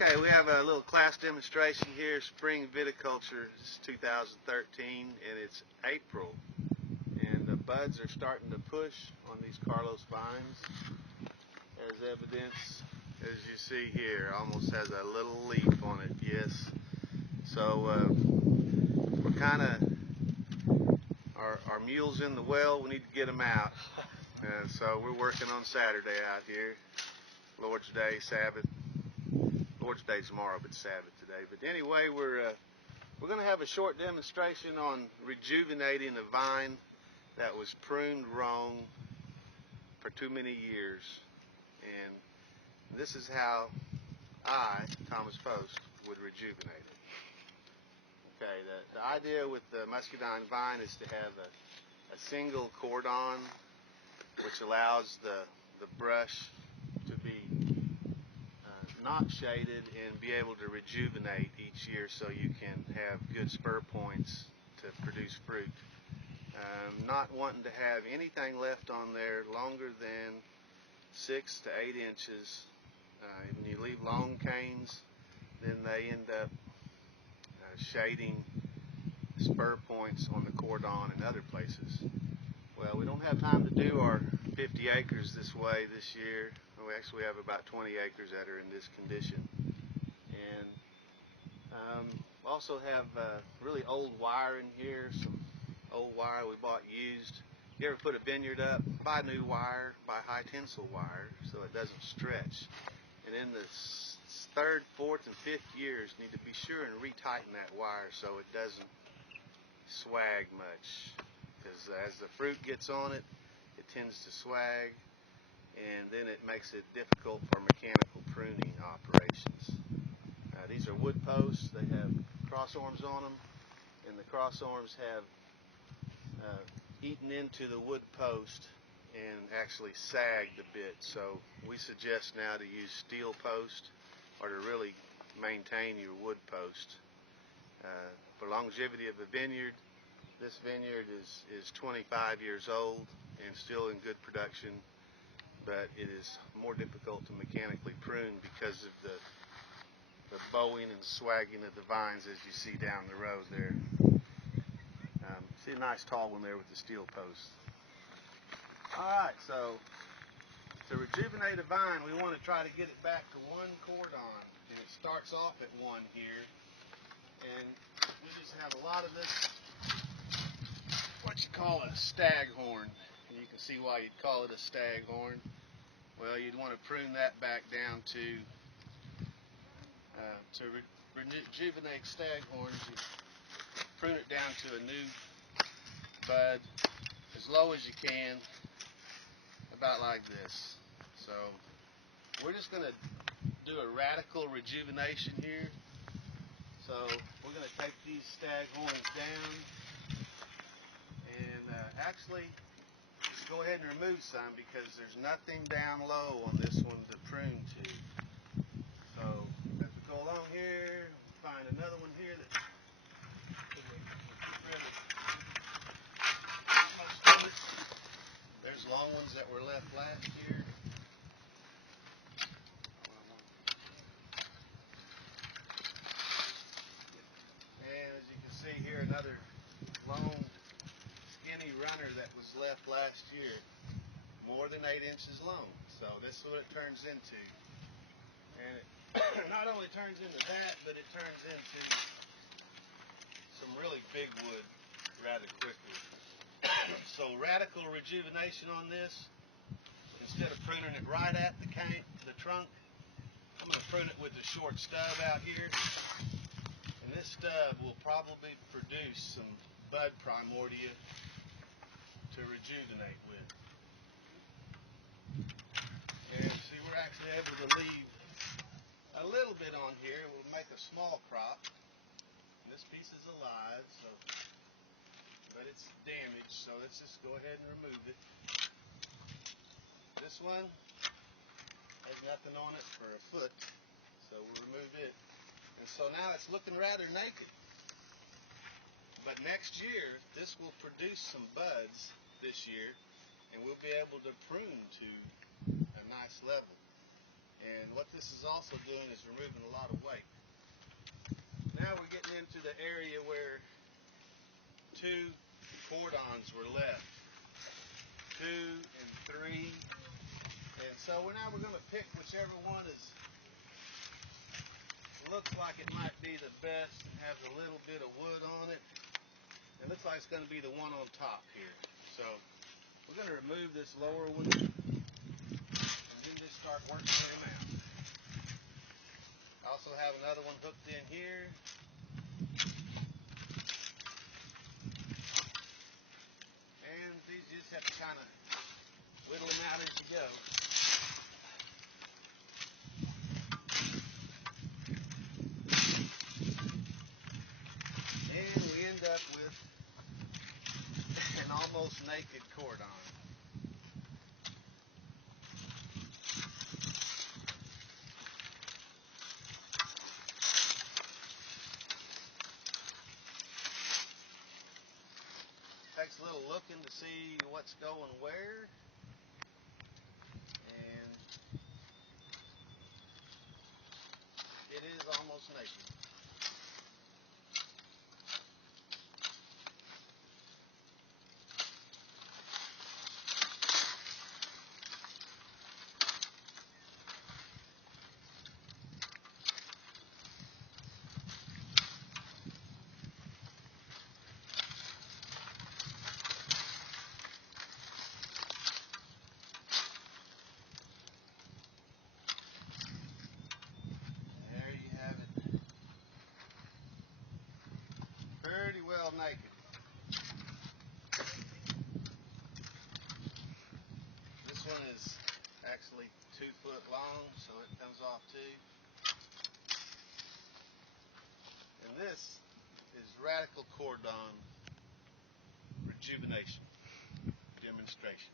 Okay, we have a little class demonstration here, Spring Viticulture. It's 2013 and it's April. And the buds are starting to push on these Carlos vines. As evidence, as you see here, almost has a little leaf on it, yes. So we're kind of, our mule's in the well, we need to get them out. So we're working on Saturday out here. Lord's Day, Sabbath. Lord's Day tomorrow, but Sabbath today. But anyway, we're going to have a short demonstration on rejuvenating a vine that was pruned wrong for too many years. And this is how I, Thomas Post, would rejuvenate it. Okay, the idea with the Muscadine vine is to have a single cordon, which allows the brush to be not shaded and be able to rejuvenate each year, so you can have good spur points to produce fruit. Not wanting to have anything left on there longer than 6 to 8 inches. When you leave long canes, then they end up shading spur points on the cordon and other places. Well, we don't have time to do our 50 acres this way this year. We actually have about 20 acres that are in this condition. And also have really old wire in here, some old wire we bought used. You ever put a vineyard up, buy new wire, buy high tensile wire so it doesn't stretch. And in the 3rd, 4th, and 5th years, need to be sure and retighten that wire so it doesn't swag much. Because as the fruit gets on it, it tends to swag, and then it makes it difficult for mechanical pruning operations. These are wood posts. They have cross arms on them, and the cross arms have eaten into the wood post and actually sagged a bit. So we suggest now to use steel post or to really maintain your wood post. For longevity of a vineyard, this vineyard is 25 years old and still in good production, but it is more difficult to mechanically prune because of the bowing and swagging of the vines, as you see down the road there. See a nice tall one there with the steel posts. Alright, so to rejuvenate a vine, we want to try to get it back to 1 cordon, and it starts off at 1 here, and we just have a lot of this, what you call a staghorn. And you can see why you'd call it a staghorn. Well, you'd want to prune that back down to rejuvenate staghorns. You prune it down to a new bud as low as you can, about like this. So we're just going to do a radical rejuvenation here. So we're going to take these staghorns down and actually go ahead and remove some, because there's nothing down low on this one to prune to. So as we go along here, find another one here that there's long ones that were left last year. And as you can see here, another long skinny runner that was left last year, more than 8 inches long. So this is what it turns into. And it not only turns into that, but it turns into some really big wood rather quickly. So radical rejuvenation on this, instead of pruning it right at the trunk, I'm going to prune it with a short stub out here. And this stub will probably produce some bud primordia to rejuvenate with. And see, we're actually able to leave a little bit on here. We'll make a small crop. And this piece is alive, but it's damaged, so let's just go ahead and remove it. This one has nothing on it for a foot, so we'll remove it. And so now it's looking rather naked. But next year, this will produce some buds this year, and we'll be able to prune to a nice level. And what this is also doing is removing a lot of weight. Now we're getting into the area where 2 cordons were left. 2 and 3. And so now we're going to pick whichever one looks like it might be the best and has a little bit of wood on it. It looks like it's going to be the one on top here. So we're going to remove this lower one and then just start working them out. I also have another one hooked in here. And these just have to kind of whittle them out as you go. And we end up with an almost naked cordon. Takes a little looking to see what's going where. And it is almost naked. Pretty well naked. This one is actually 2 foot long, so it comes off too. And this is radical cordon rejuvenation demonstration.